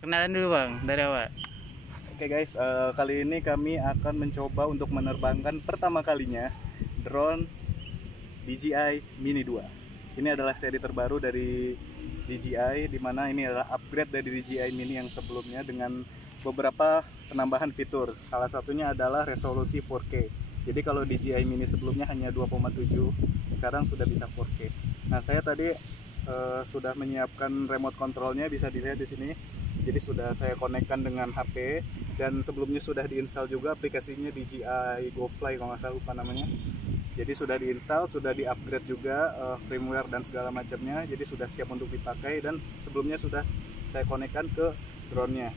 Kenalan dulu bang, dari awal. Oke guys, kali ini kami akan mencoba untuk menerbangkan pertama kalinya drone DJI Mini 2. Ini adalah seri terbaru dari DJI, di mana ini adalah upgrade dari DJI Mini yang sebelumnya dengan beberapa penambahan fitur. Salah satunya adalah resolusi 4K. Jadi kalau DJI Mini sebelumnya hanya 2,7, sekarang sudah bisa 4K. Nah, saya tadi sudah menyiapkan remote controlnya, bisa dilihat di sini. Jadi sudah saya konekkan dengan HP, dan sebelumnya sudah diinstal juga aplikasinya DJI GoFly kalau nggak salah, lupa namanya. Jadi sudah diinstal, sudah diupgrade juga firmware dan segala macamnya. Jadi sudah siap untuk dipakai, dan sebelumnya sudah saya konekkan ke drone-nya.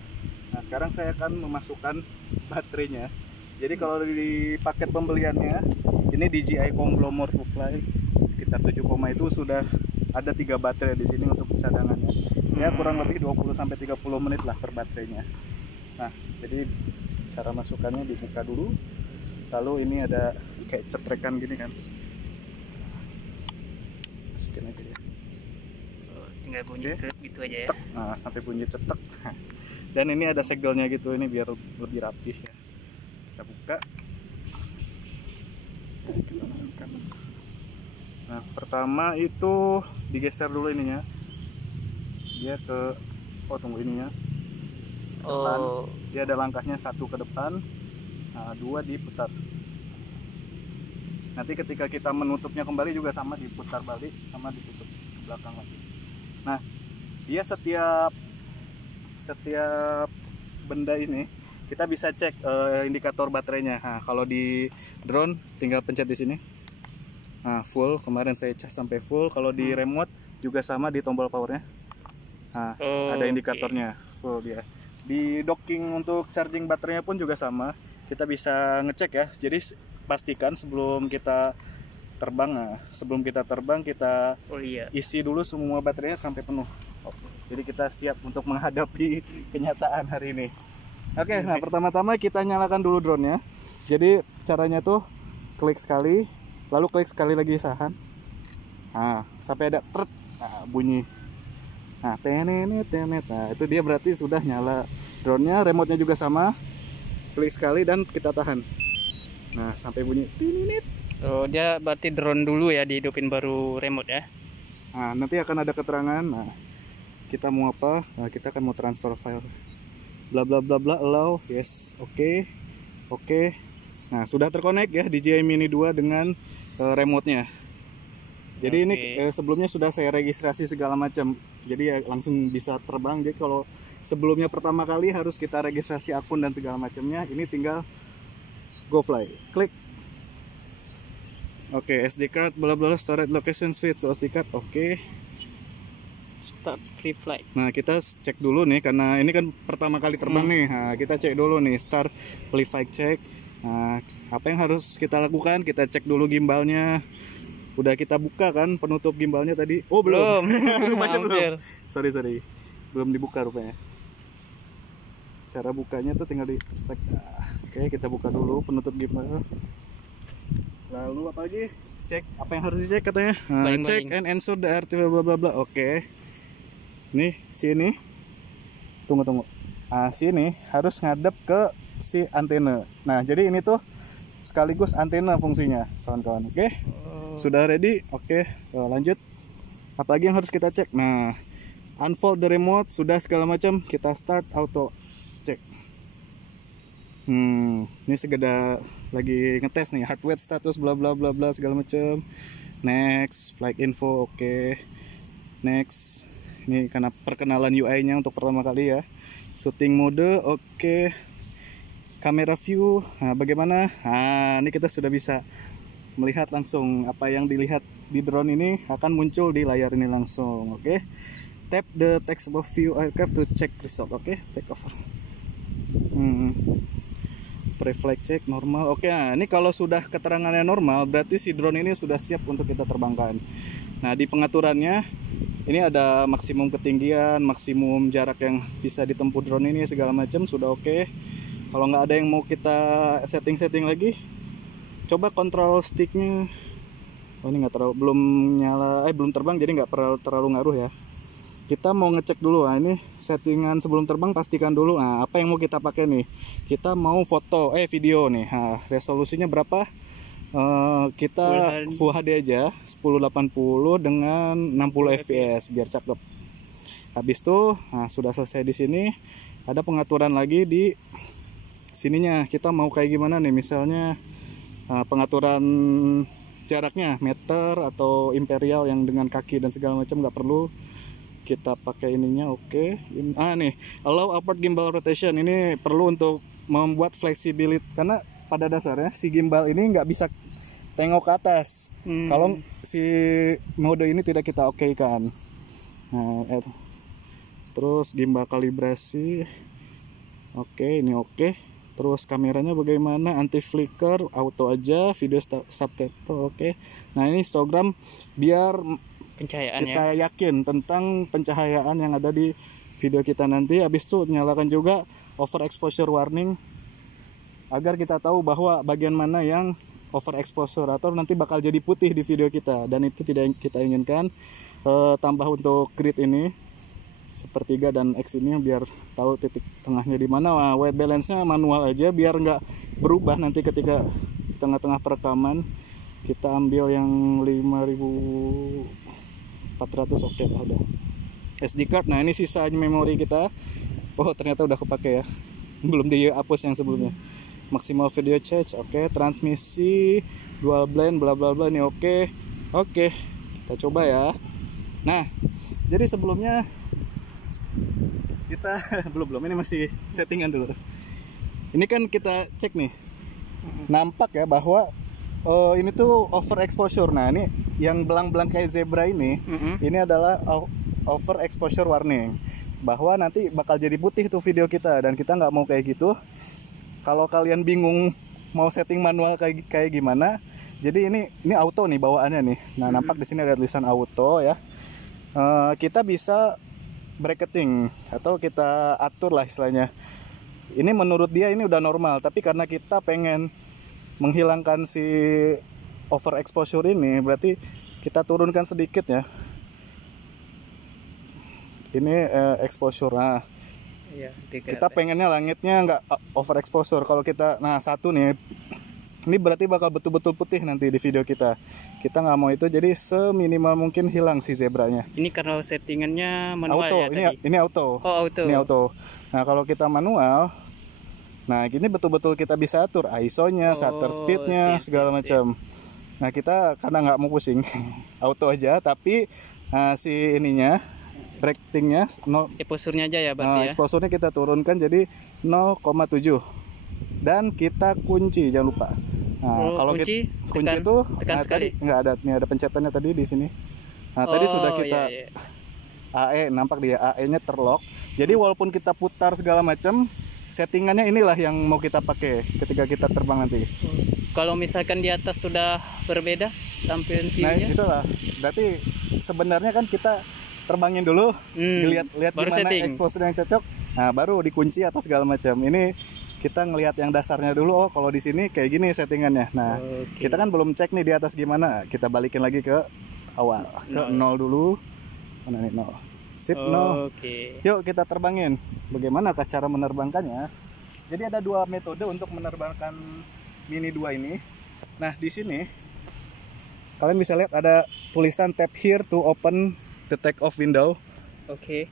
Nah, sekarang saya akan memasukkan baterainya. Jadi kalau di paket pembeliannya ini DJI Conglomerate to Fly sekitar 7, itu sudah ada 3 baterai di sini untuk cadangannya. Ya kurang lebih 20-30 menit lah per baterainya. Nah, jadi cara masukkannya dibuka dulu. Lalu ini ada kayak cetrekan gini kan. Masukin aja ya. Tinggal bunyi gitu aja ya. Nah, sampai bunyi cetek. Dan ini ada segelnya gitu, ini biar lebih rapih ya. Kita buka. Kita masukkan. Nah, pertama itu digeser dulu ininya. Dia ke tunggu ininya. Depan. Dia ada langkahnya, 1 ke depan, 2 diputar. Nanti ketika kita menutupnya kembali juga sama, diputar balik sama ditutup ke belakang lagi. Nah, dia setiap benda ini kita bisa cek indikator baterainya. Nah, kalau di drone tinggal pencet di sini. Nah, full, kemarin saya cas sampai full. Kalau di remote juga sama, di tombol powernya. Nah, ada indikatornya full dia. Di docking untuk charging baterainya pun juga sama. Kita bisa ngecek ya. Jadi pastikan sebelum kita terbang, kita isi dulu semua baterainya sampai penuh. Jadi kita siap untuk menghadapi kenyataan hari ini. Oke, nah pertama-tama kita nyalakan dulu drone-nya. Jadi caranya tuh klik sekali, lalu klik sekali lagi sahan. Nah, sampai ada tret, bunyi. Nah, tenet. Nah, itu dia berarti sudah nyala drone-nya. Remote-nya juga sama. Klik sekali dan kita tahan. Nah, sampai bunyi tinit. Dia berarti drone dulu ya, dihidupin baru remote ya. Nah, nanti akan ada keterangan. Nah, kita mau apa? Nah, kita akan mau transfer file. Bla bla bla bla, allow, yes, oke. Nah, sudah terkonek ya DJI Mini 2 dengan remote-nya. Jadi ini sebelumnya sudah saya registrasi segala macam. Jadi ya langsung bisa terbang. Jadi kalau sebelumnya pertama kali harus kita registrasi akun dan segala macamnya, ini tinggal GoFly. Klik. Oke, SD card, bla bla, storage location switch, SD card, oke. Start free flight. Nah, kita cek dulu nih, karena ini kan pertama kali terbang nih. Nah, kita cek dulu nih, start free flight check. Nah, apa yang harus kita lakukan? Kita cek dulu gimbalnya. Udah kita buka kan penutup gimbalnya tadi? Oh, belum. Rupanya belum. Sorry. Belum dibuka rupanya. Cara bukanya tuh tinggal di Oke, kita buka dulu penutup gimbal. Lalu apa lagi? Cek apa yang harus dicek katanya? Nah, check and ensure the RTB bla bla bla. Oke. Nih, sini. Tunggu. Nah, sini harus ngadep ke si antena. Nah, jadi ini tuh sekaligus antena fungsinya, kawan-kawan. Oke. Sudah ready? Oke. Lanjut. Apalagi yang harus kita cek? Nah, unfold the remote, sudah segala macam. Kita start auto cek. Ini segala lagi ngetes nih, hardware status bla bla bla bla segala macam. Next, flight info, oke. Next. Ini karena perkenalan UI-nya untuk pertama kali ya. Shooting mode, oke. Kamera view, nah bagaimana? Nah, ini kita sudah bisa melihat langsung apa yang dilihat di drone ini akan muncul di layar ini langsung, oke. Tap the text above view aircraft to check result, oke. Take over. Pre-flight check normal, oke. Nah, ini kalau sudah keterangannya normal, berarti si drone ini sudah siap untuk kita terbangkan. Nah, di pengaturannya ini ada maksimum ketinggian, maksimum jarak yang bisa ditempuh drone ini segala macam sudah oke. Kalau nggak ada yang mau kita setting lagi, coba kontrol sticknya. Oh, ini nggak terlalu, belum nyala, belum terbang, jadi nggak terlalu ngaruh ya. kita mau ngecek dulu. Nah, ini settingan sebelum terbang pastikan dulu. Nah, apa yang mau kita pakai nih? Kita mau foto, video nih. Nah, resolusinya berapa? Kita Full HD aja, 1080 dengan 60 fps biar cakep. Habis itu, nah sudah selesai di sini. Ada pengaturan lagi di sininya. Kita mau kayak gimana nih? Misalnya pengaturan jaraknya meter atau imperial yang dengan kaki dan segala macam nggak perlu. Kita pakai ininya, oke. Nih, allow upward gimbal rotation. Ini perlu untuk membuat flexibility, karena pada dasarnya si gimbal ini nggak bisa tengok ke atas kalau si mode ini tidak kita oke-kan. Nah, terus gimbal kalibrasi, oke, ini oke. Terus kameranya bagaimana? Anti flicker, auto aja, video subtitle, oke. Nah, ini histogram biar kita yakin tentang pencahayaan yang ada di video kita nanti. Habis itu nyalakan juga overexposure warning agar kita tahu bahwa bagian mana yang overexposure atau nanti bakal jadi putih di video kita, dan itu tidak kita inginkan. Tambah untuk grid ini sepertiga dan X ini biar tahu titik tengahnya di mana. Nah, white balance-nya manual aja biar nggak berubah nanti ketika tengah-tengah perekaman. Kita ambil yang 5400, oke lah udah. SD card, nah ini sisa memori kita. Oh ternyata udah kepake ya, belum dihapus yang sebelumnya. Maksimal video charge, oke. Transmisi dual blend bla bla bla, ini oke. Kita coba ya. Nah, jadi sebelumnya kita belum ini masih settingan dulu. Ini kan kita cek nih, nampak ya bahwa ini tuh overexposure. Nah, ini yang belang-belang kayak zebra ini adalah overexposure warning, bahwa nanti bakal jadi putih tuh video kita, dan kita nggak mau kayak gitu. Kalau kalian bingung mau setting manual kayak gimana, jadi ini auto nih bawaannya nih. Nah, nampak di sini ada tulisan auto ya. Kita bisa bracketing atau kita atur lah istilahnya. Ini menurut dia ini udah normal, tapi karena kita pengen menghilangkan si overexposure ini, berarti kita turunkan sedikit ya. Ini exposure. Nah, iya, kita pengennya langitnya nggak overexposure. Kalau kita, nah satu nih, ini berarti bakal betul-betul putih nanti di video kita. Kita nggak mau itu, jadi seminimal mungkin hilang si zebranya. Ini karena settingannya manual auto, ya ini auto. Oh, auto. Ini auto. Nah, kalau kita manual, nah ini betul-betul kita bisa atur ISO-nya, shutter speed-nya, segala macam. Nah, kita karena nggak mau pusing, auto aja. Tapi si ininya, bracketing-nya, exposure-nya aja ya berarti ya. Exposure-nya kita turunkan jadi 0,7. Dan kita kunci, jangan lupa. Nah, kalau kunci itu tadi nggak ada, nih ada pencetannya tadi di sini. Nah, tadi sudah kita AE, nampak dia AE-nya terlock. Jadi walaupun kita putar segala macam, settingannya inilah yang mau kita pakai ketika kita terbang nanti. Kalau misalkan di atas sudah berbeda tampilan view-nya. Nah, itulah. Berarti sebenarnya kan kita terbangin dulu, lihat gimana exposure yang cocok. Nah, baru dikunci atau segala macam. Ini kita ngelihat yang dasarnya dulu. Oh, kalau di sini kayak gini settingannya. Nah, kita kan belum cek nih di atas gimana. Kita balikin lagi ke awal, ke 0 dulu. Mana nih 0? Sip, 0. Yuk kita terbangin. Bagaimanakah cara menerbangkannya? Jadi ada dua metode untuk menerbangkan Mini 2 ini. Nah, di sini kalian bisa lihat ada tulisan tap here to open the take off window.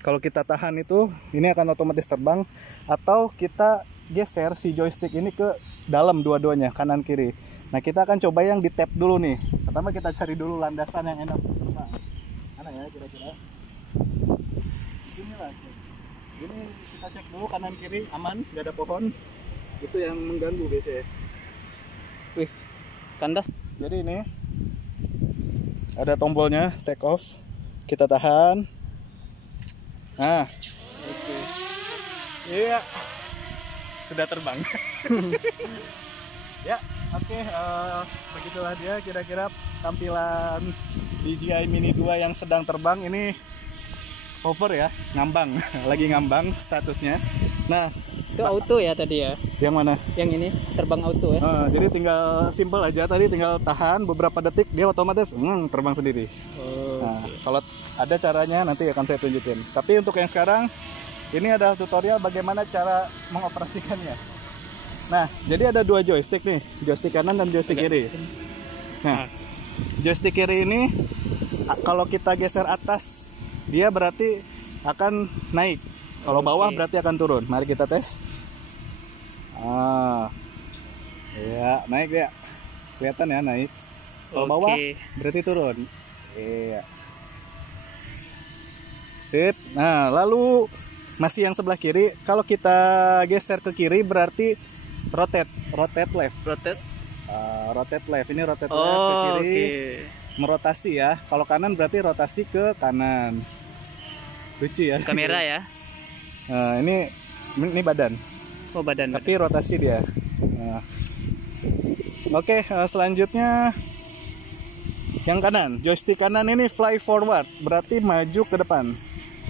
Kalau kita tahan itu, ini akan otomatis terbang. Atau kita geser si joystick ini ke dalam dua-duanya, kanan kiri. Nah, kita akan coba yang di tap dulu nih. Pertama kita cari dulu landasan yang enak terbang. Mana ya kira-kira? Inilah. Ini kita cek dulu kanan kiri aman, nggak ada pohon. Itu yang mengganggu biasanya. Wih, kandas. Jadi ini ada tombolnya take off. Kita tahan. Nah, iya, sudah terbang. Ya, oke. Begitulah dia kira-kira tampilan DJI Mini 2 yang sedang terbang. Ini hover ya, ngambang, lagi ngambang statusnya. Nah, itu auto ya tadi ya? Yang mana? Yang ini terbang auto ya? Jadi tinggal simple aja, tadi tinggal tahan beberapa detik dia otomatis terbang sendiri. Nah, kalau Ada caranya, nanti akan saya tunjukin. Tapi untuk yang sekarang, ini adalah tutorial bagaimana cara mengoperasikannya. Nah, jadi ada dua joystick nih, joystick kanan dan joystick kiri. Nah, joystick kiri ini kalau kita geser atas, dia berarti akan naik. Kalau bawah berarti akan turun. Mari kita tes. Ya, naik ya. Kelihatan ya naik. Kalau bawah berarti turun. Iya. Sip. Nah, lalu masih yang sebelah kiri. Kalau kita geser ke kiri berarti rotate left. Rotate left. Ini rotate left ke kiri. Merotasi ya. Kalau kanan berarti rotasi ke kanan. Lucu ya. Kamera ya. Nah, ini badan. Oh, badan. Tapi rotasi dia. Nah. Oke, selanjutnya yang kanan. Joystick kanan ini fly forward, berarti maju ke depan.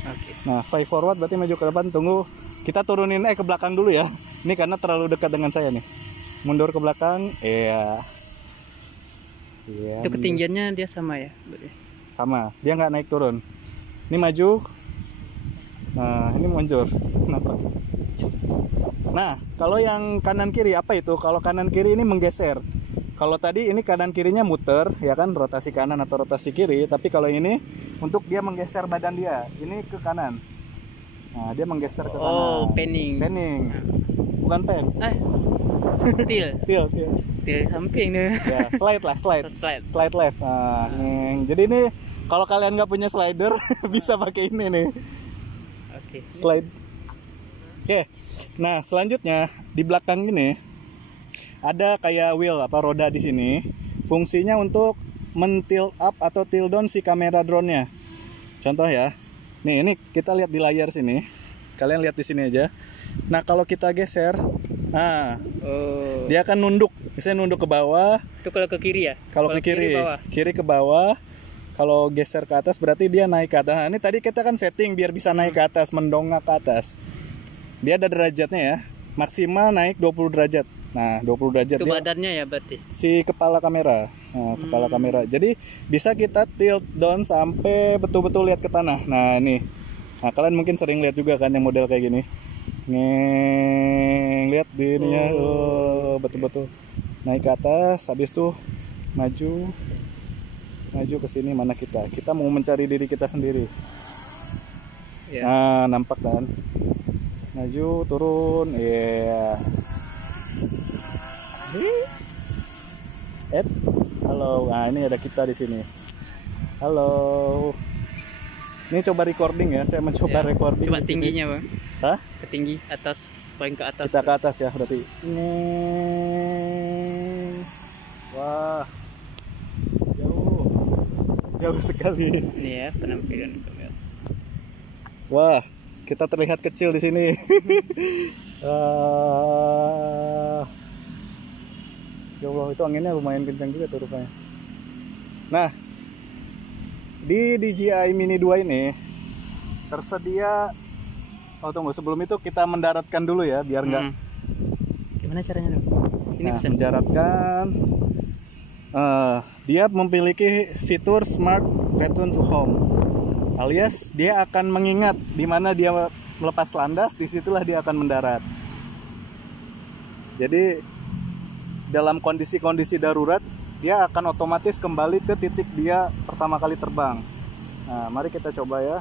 Oke. Nah, fly forward berarti maju ke depan. Tunggu, kita turunin ke belakang dulu ya. Ini karena terlalu dekat dengan saya nih. Mundur ke belakang. Iya. Itu ketinggiannya dia sama ya? Sama, dia nggak naik turun. Ini maju. Nah, ini mundur. Kenapa? Nah, kalau yang kanan kiri apa itu? Kalau kanan kiri ini menggeser. Kalau tadi ini kanan kirinya muter, ya kan, rotasi kanan atau rotasi kiri. Tapi kalau ini untuk dia menggeser badan dia, ini ke kanan. Nah, dia menggeser ke kanan. Oh, panning. Bukan pen. Til samping nih. Ya, slide left. Nah, jadi ini kalau kalian nggak punya slider bisa pakai ini nih. Oke. Slide. Oke. Nah, selanjutnya di belakang ini ada kayak wheel apa roda di sini. Fungsinya untuk men-tilt up atau tilt down si kamera drone-nya. Contoh ya. Nih, ini kita lihat di layar sini. Kalian lihat di sini aja. Nah, kalau kita geser, dia akan nunduk. Misalnya nunduk ke bawah. Itu kalau ke kiri ya? Kalau ke kiri ke bawah. Kalau geser ke atas berarti dia naik ke atas. Nah, ini tadi kita kan setting biar bisa naik ke atas, mendongak ke atas. Dia ada derajatnya ya. Maksimal naik 20 derajat. Nah, 20 derajat. Itu dia badannya ya berarti? Si kepala kamera. Nah, kepala kamera. Jadi bisa kita tilt down sampai betul-betul lihat ke tanah. Nah, ini. Nah, kalian mungkin sering lihat juga kan yang model kayak gini. Lihat di ininya. Betul-betul naik ke atas, habis itu maju ke sini. Mana kita mau mencari diri kita sendiri ya. Nah, nampak kan, maju turun ya. Halo, nah ini ada kita di sini. Halo, ini coba recording ya, saya mencoba recording. Coba tingginya bang. Hah? Ketinggi atas, paling ke atas. Kita ke atas ya berarti. Wah, jauh sekali. Ini ya penampilan kamera. Wah, kita terlihat kecil di sini. Ya Allah, itu anginnya lumayan kencang juga tuh rupanya. Nah, di DJI Mini 2 ini tersedia. Oh tunggu, sebelum itu kita mendaratkan dulu ya, biar nggak. Gimana caranya dong? Ini bisa mendaratkan. Dia memiliki fitur Smart Return to Home, alias dia akan mengingat di mana dia melepas landas, disitulah dia akan mendarat. Jadi dalam kondisi-kondisi darurat dia akan otomatis kembali ke titik dia pertama kali terbang. Nah, mari kita coba ya.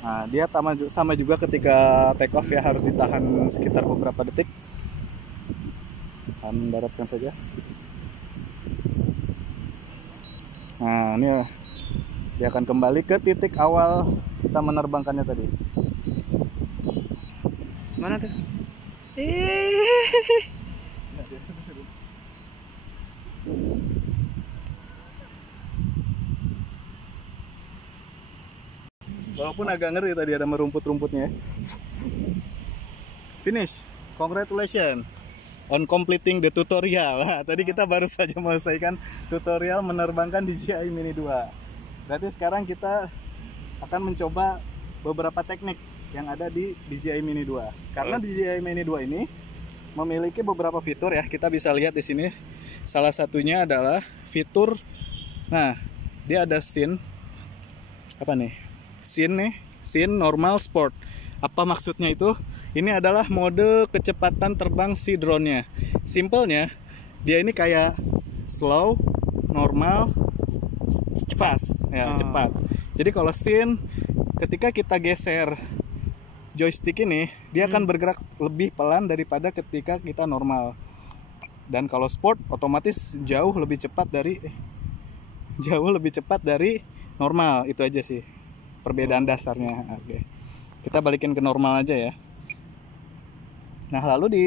Nah, dia sama juga ketika take off ya, harus ditahan sekitar beberapa detik. Mendaratkan saja. Nah, ini dia akan kembali ke titik awal kita menerbangkannya tadi. Mana tuh? Walaupun agak ngeri tadi ada merumput-rumputnya. Finish. Congratulations on completing the tutorial. Nah, tadi kita baru saja menyelesaikan tutorial menerbangkan DJI Mini 2. Berarti sekarang kita akan mencoba beberapa teknik yang ada di DJI Mini 2. Karena DJI Mini 2 ini memiliki beberapa fitur ya. Kita bisa lihat di sini. Salah satunya adalah fitur, nah, dia ada scene. apa nih? Scene nih, scene normal sport. Apa maksudnya itu? Ini adalah mode kecepatan terbang si drone-nya. Simpelnya, dia ini kayak slow, normal, fast, ya cepat. Jadi kalau scene, ketika kita geser joystick ini, dia akan bergerak lebih pelan daripada ketika kita normal. Dan kalau sport, otomatis jauh lebih cepat dari normal. Itu aja sih perbedaan dasarnya. Oke. Kita balikin ke normal aja ya. Nah, lalu di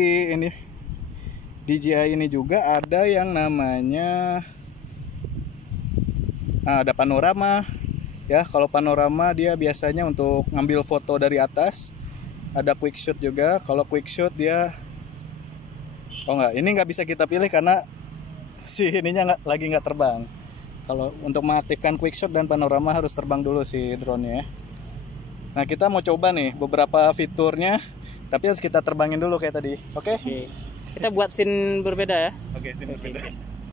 DJI ini juga ada yang namanya ada panorama ya. Kalau panorama dia biasanya untuk ngambil foto dari atas. Ada quick shoot juga. Kalau quick shoot dia ini nggak bisa kita pilih karena si ininya lagi nggak terbang. Kalau untuk mengaktifkan quick shot dan panorama harus terbang dulu si drone-nya. Nah, kita mau coba nih beberapa fiturnya, tapi harus kita terbangin dulu kayak tadi. Oke? Kita buat scene berbeda ya. Oke, scene berbeda.